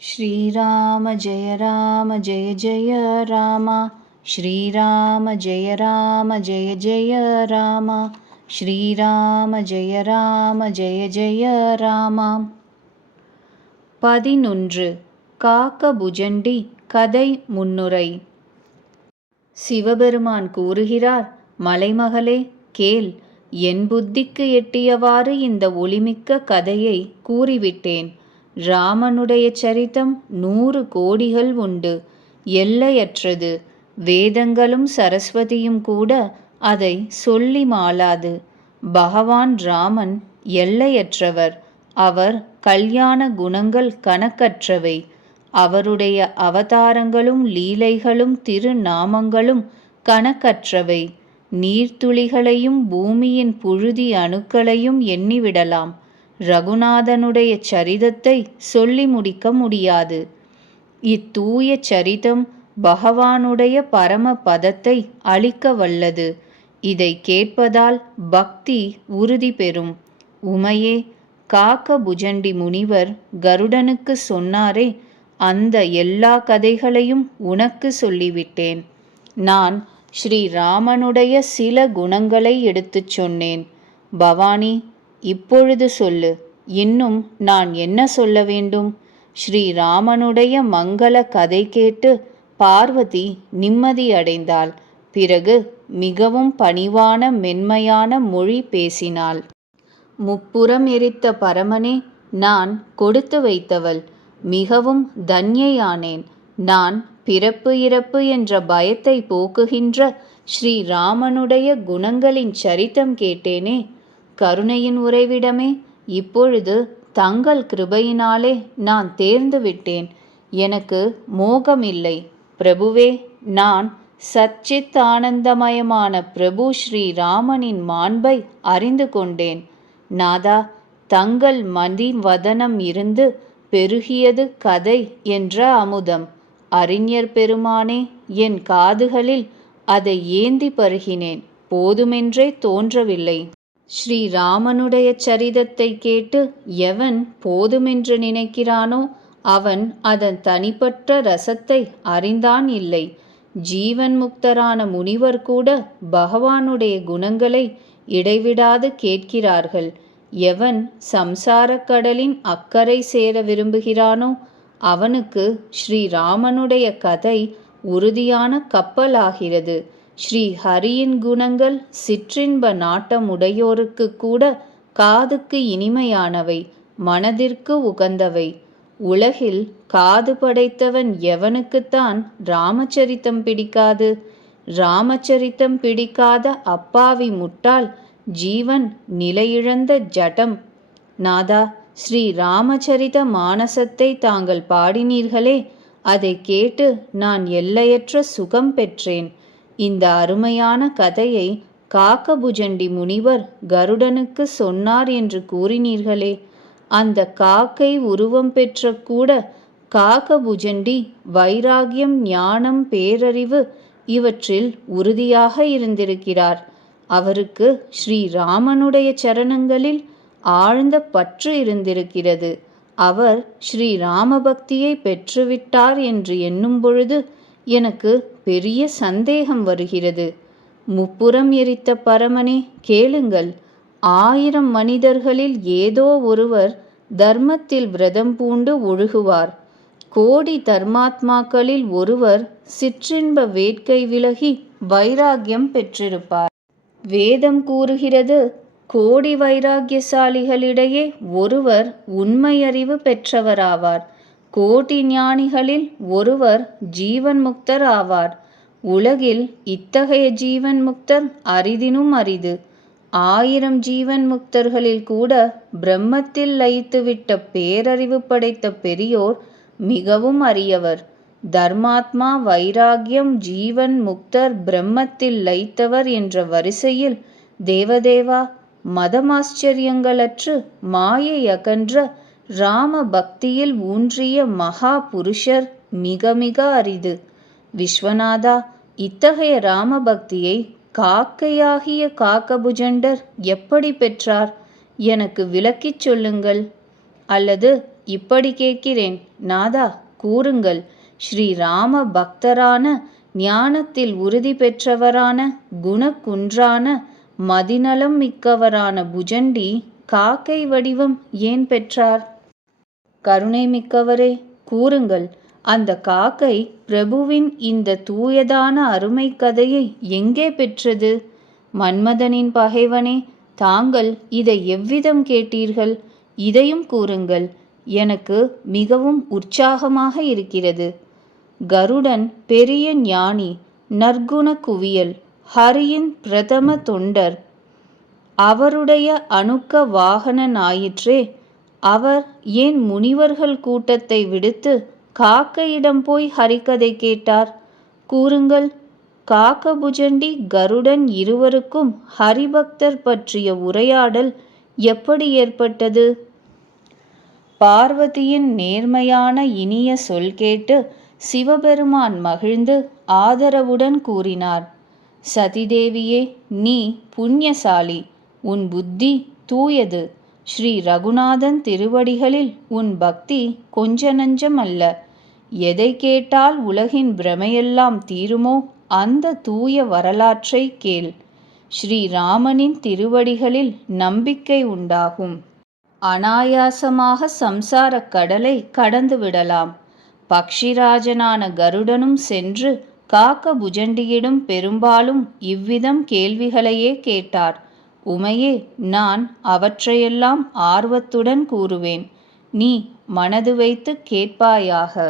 श्रीराम जय जय राम। श्रीराम जय जय राम। श्रीराम जय जय राम। 11 காக்கபுஜண்டி கதை முன்னுரை. சிவபெருமான் கூறுகிறார், மலைமகளே கேள், என் புத்திக்கு எட்டியவாறு இந்த ஒளிமிக்க கதையை கூறிவிட்டேன். ராமனுடைய சரித்தம் 100 கோடிகள் உண்டு, எல்லையற்றது. வேதங்களும் சரஸ்வதியும் கூட அதை சொல்லி மாளாது. பகவான் ராமன் எல்லையற்றவர். அவர் கல்யாண குணங்கள் கணக்கற்றவை. அவருடைய அவதாரங்களும் லீலைகளும் திருநாமங்களும் கணக்கற்றவை. நீர்த்துளிகளையும் பூமியின் புழுதி அணுக்களையும் எண்ணிவிடலாம். ரகுநாதனுடைய சரிதத்தை சொல்லி முடிக்க முடியாது. இத்தூய சரிதம் பகவானுடைய பரம பதத்தை அளிக்க வல்லது. இதை கேட்பதால் பக்தி உறுதி பெறும். உமையே, காக்கபுஜண்டி முனிவர் கருடனுக்கு சொன்னாரே, அந்த எல்லா கதைகளையும் உனக்கு சொல்லிவிட்டேன். நான் ஸ்ரீராமனுடைய சில குணங்களை எடுத்துச் சொன்னேன். பவானி, இப்பொழுது சொல்லு, இன்னும் நான் என்ன சொல்ல வேண்டும்? ஸ்ரீராமனுடைய மங்கள கதை கேட்டு பார்வதி நிம்மதி அடைந்தாள். பிறகு மிகவும் பணிவான மென்மையான மொழி பேசினாள். முப்புறம் எரித்த பரமனே, நான் கொடுத்து வைத்தவள். மிகவும் தன்யையானேன். நான் பிறப்பு இறப்பு என்ற பயத்தை போக்குகின்ற ஸ்ரீராமனுடைய குணங்களின் சரித்தம் கேட்டேனே. கருணையின் உறைவிடமே, இப்பொழுது தங்கள் கிருபையினாலே நான் தேர்ந்து விட்டேன். எனக்கு மோகமில்லை. பிரபுவே, நான் சச்சித் ஆனந்தமயமான பிரபு ஸ்ரீராமனின் மாண்பை அறிந்து கொண்டேன். நாதா, தங்கள் மதிவதனம் இருந்து பெருகியது கதை என்ற அமுதம். அறிஞர் பெருமானே, என் காதுகளில் அதை ஏந்தி பருகினேன். போதுமென்றே தோன்றவில்லை. ஸ்ரீராமனுடைய சரிதத்தை கேட்டு எவன் போதுமென்று நினைக்கிறானோ அவன் அதன் தனிப்பட்ட ரசத்தை அறிந்தான் இல்லை. ஜீவன் முக்தரான முனிவர் கூட பகவானுடைய குணங்களை இடைவிடாது கேட்கிறார்கள். எவன் சம்சாரக் கடலின் அக்கறை சேர விரும்புகிறானோ அவனுக்கு ஸ்ரீராமனுடைய கதை உறுதியான கப்பலாகிறது. ஸ்ரீ ஹரியின் குணங்கள் சிற்றின்ப நாட்டமுடையோருக்கு கூட காதுக்கு இனிமையானவை, மனதிற்கு உகந்தவை. உலகில் காது படைத்தவன் எவனுக்குத்தான் ராமச்சரித்தம் பிடிக்காது? ராமச்சரித்தம் பிடிக்காத அப்பாவி முட்டாள் ஜீவன் நிலையிழந்த ஜடம். நாதா, ஸ்ரீ ராமச்சரித மானசத்தை தாங்கள் பாடினீர்களே, அதை கேட்டு நான் எல்லையற்ற சுகம் பெற்றேன். இந்த அருமையான கதையை காக்கபுஜண்டி முனிவர் கருடனுக்கு சொன்னார் என்று கூறினீர்களே, அந்த காக்கை உருவம் பெற்ற கூட காக்கபுஜண்டி வைராகியம், ஞானம், பேரறிவு இவற்றில் உறுதியாக இருந்திருக்கிறார். அவருக்கு ஸ்ரீராமனுடைய சரணங்களில் ஆழ்ந்த பற்று இருந்திருக்கிறது. அவர் ஸ்ரீராம பக்தியை பெற்றுவிட்டார் என்று எண்ணும் பொழுது எனக்கு பெரிய சந்தேகம் வருகிறது. முப்புறம் எரித்த பரமனே, கேளுங்கள். 1000 மனிதர்களில் ஏதோ ஒருவர் தர்மத்தில் விரதம் பூண்டு ஒழுகுவார். கோடி தர்மாத்மாக்களில் ஒருவர் சிற்றின்ப வேட்கை விலகி வைராகியம் பெற்றிருப்பார். வேதம் கூறுகிறது, கோடி வைராகியசாலிகளிடையே ஒருவர் உண்மையறிவு பெற்றவராவார். கோடி ஞானிகளில் ஒருவர் ஜீவன் முக்தர் ஆவார். உலகில் இத்தகைய ஜீவன் முக்தர் அரிதினும் அரிது. 1000 ஜீவன் முக்தர்களில் கூட பிரம்மத்தில் லயித்துவிட்ட பேரறிவு படைத்த பெரியோர் மிகவும் அரியவர். தர்மாத்மா, வைராகியம், ஜீவன் முக்தர், பிரம்மத்தில் லயித்தவர் என்ற வரிசையில் தேவதேவா, மதமாச்சரியங்களற்று மாயை அகன்ற ராம பக்தியில் ஊன்றிய மகா புருஷர் மிக மிக அரிது. விஸ்வநாதா, இத்தகைய ராம பக்தியை காக்கையாகிய காக்கபுஜண்டர் எப்படி பெற்றார்? எனக்கு விளக்கிச் சொல்லுங்கள். அல்லது இப்படி கேட்கிறேன். நாதா, கூறுங்கள். ஸ்ரீராம பக்தரான, ஞானத்தில் உறுதி பெற்றவரான, குணக்குன்றான, மதிநலம் மிக்கவரான புஜண்டி காக்கை வடிவம் ஏன் பெற்றார்? கருணை மிக்கவரே, கூறுங்கள். அந்த காக்கை பிரபுவின் இந்த தூயதான அருமை கதையை எங்கே பெற்றது? மன்மதனின் பகைவனே, தாங்கள் இதை எவ்விதம் கேட்டீர்கள்? இதையும் கூறுங்கள். எனக்கு மிகவும் உற்சாகமாக இருக்கிறது. கருடன் பெரிய ஞானி, நற்குண குவியல், ஹரியின் பிரதம தொண்டர். அவருடைய அணுக்க வாகனனாயிற்றே. அவர் ஏன் முனிவர்கள் கூட்டத்தை விடுத்து காக்கையிடம் போய் ஹரிக்கதை கேட்டார்? கூறுங்கள். காக்கபுஜண்டி கருடன் இருவருக்கும் ஹரிபக்தர் பற்றிய உரையாடல் எப்படி ஏற்பட்டது? பார்வதியின் நேர்மையான இனிய சொல் கேட்டு சிவபெருமான் மகிழ்ந்து ஆதரவுடன் கூறினார். சதிதேவியே, நீ புண்ணியசாலி. உன் புத்தி தூயது. ஸ்ரீ ரகுநாதன் திருவடிகளில் உன் பக்தி கொஞ்ச நஞ்சம் அல்ல. எதை கேட்டால் உலகின் பிரமையெல்லாம் தீருமோ அந்த தூய வரலாற்றை கேள். ஸ்ரீராமனின் திருவடிகளில் நம்பிக்கை உண்டாகும். அனாயாசமாக சம்சாரக் கடலை கடந்து விடலாம். பக்ஷிராஜனான கருடனும் சென்று காக்கபுஜண்டியிடம் பெரும்பாலும் இவ்விதம் கேள்விகளையே கேட்டார். உமையே, நான் அவற்றையெல்லாம் ஆர்வத்துடன் கூறுவேன். நீ மனது வைத்து கேட்பாயாக.